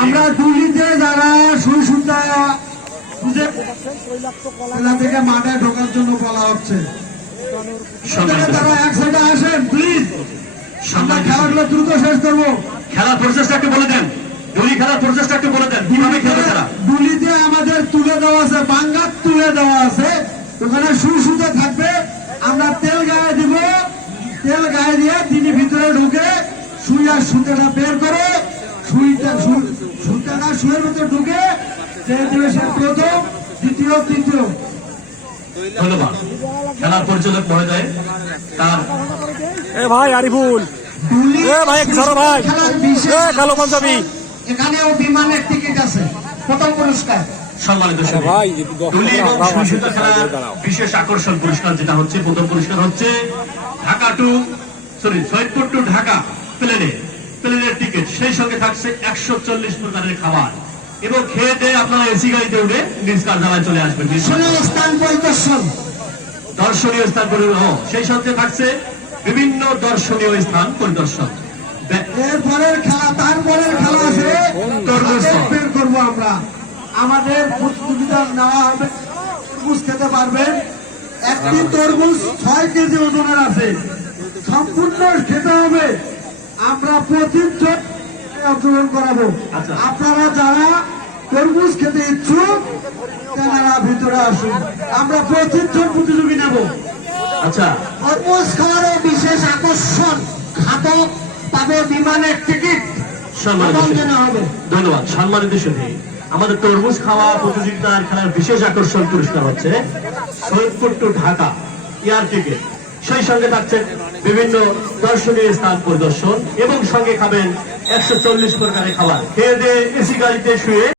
আমরা দুলিতে যারা সুসুতা থেকে মাঠে ঢোকার জন্য বলা হচ্ছে, তারা এক সাইডে আসেন প্লিজ। আমরা খেলাগুলো দ্রুত শেষ করবো। খেলার প্রসেসটা একটু বলে দেন, দুলি খেলার প্রসেসটা একটু বলে দেন, কিভাবে খেলবে তারা? দুলিতে আমাদের তুলে দেওয়া আছে, বাঙ্গাত তুলে দেওয়া আছে, ওখানে সুসুতে থাকবে। আমরা তেল গায়ে দিব, তেল গায়ে দিয়ে তিনি ভিতরে ঢুকে সুই আর সুতেটা বের করে সুতেটা সুয়ের ভিতরে ঢুকে যে দেবে সে প্রথম, দ্বিতীয়, তৃতীয়। ধন্যবাদ। খেলার পরিচালক মহোদয় তার ভাই আরিফুল ভাই খেলার বিশেষ এখানেও বিমানের টিকিট আছে, প্রথম পুরস্কার। সম্মানিত দুলি এবং সুসুতা খেলার বিশেষ আকর্ষণ পুরস্কার যেটা হচ্ছে, প্রথম পুরস্কার হচ্ছে সৈয়দপুর টু ঢাকা প্লেনের টিকিট, সেই সঙ্গে থাকছে 140 প্রকারের খাবার এবং খেয়ে দিয়ে আপনারা এসি গাড়িতে উঠে নিজ কার্যালয়ে চলে আসবেন। দর্শনীয় স্থান পরিদর্শন, সেই সঙ্গে থাকছে বিভিন্ন দর্শনীয় স্থান পরিদর্শন। এরপরের খেলা, তারপরের খেলা আছে বের করবো আমরা। আমাদের প্রতিযোগিতা নেওয়া হবে, তরমুজ খেতে পারবেন। একটি তরমুজ 6 কেজি ওজনের আছে, সম্পূর্ণ খেতে হবে। আমরা প্রতিজন অংশগ্রহণ করাবো। আপনারা যারা তরমুজ খেতে ইচ্ছুক তারা ভিতরে আসুন, আমরা প্রতিজন প্রতিযোগী নেব। আচ্ছা, তরমুজ খাওয়ারও বিশেষ আকর্ষণ, খাদক পাবে বিমানের টিকিট। ধন্যবাদ। সম্মানিত সুধী, আমাদের তরমুজ খাওয়া প্রতিযোগিতার খেলার বিশেষ আকর্ষণ পুরস্কার হচ্ছে Saidpur to Dhaka air ticket, সেই সঙ্গে থাকছে বিভিন্ন দর্শনীয় স্থান পরিদর্শন এবং সঙ্গে খাবেন 140 প্রকারের খাবার। খেয়ে দিয়ে এসি গাড়িতে শুয়ে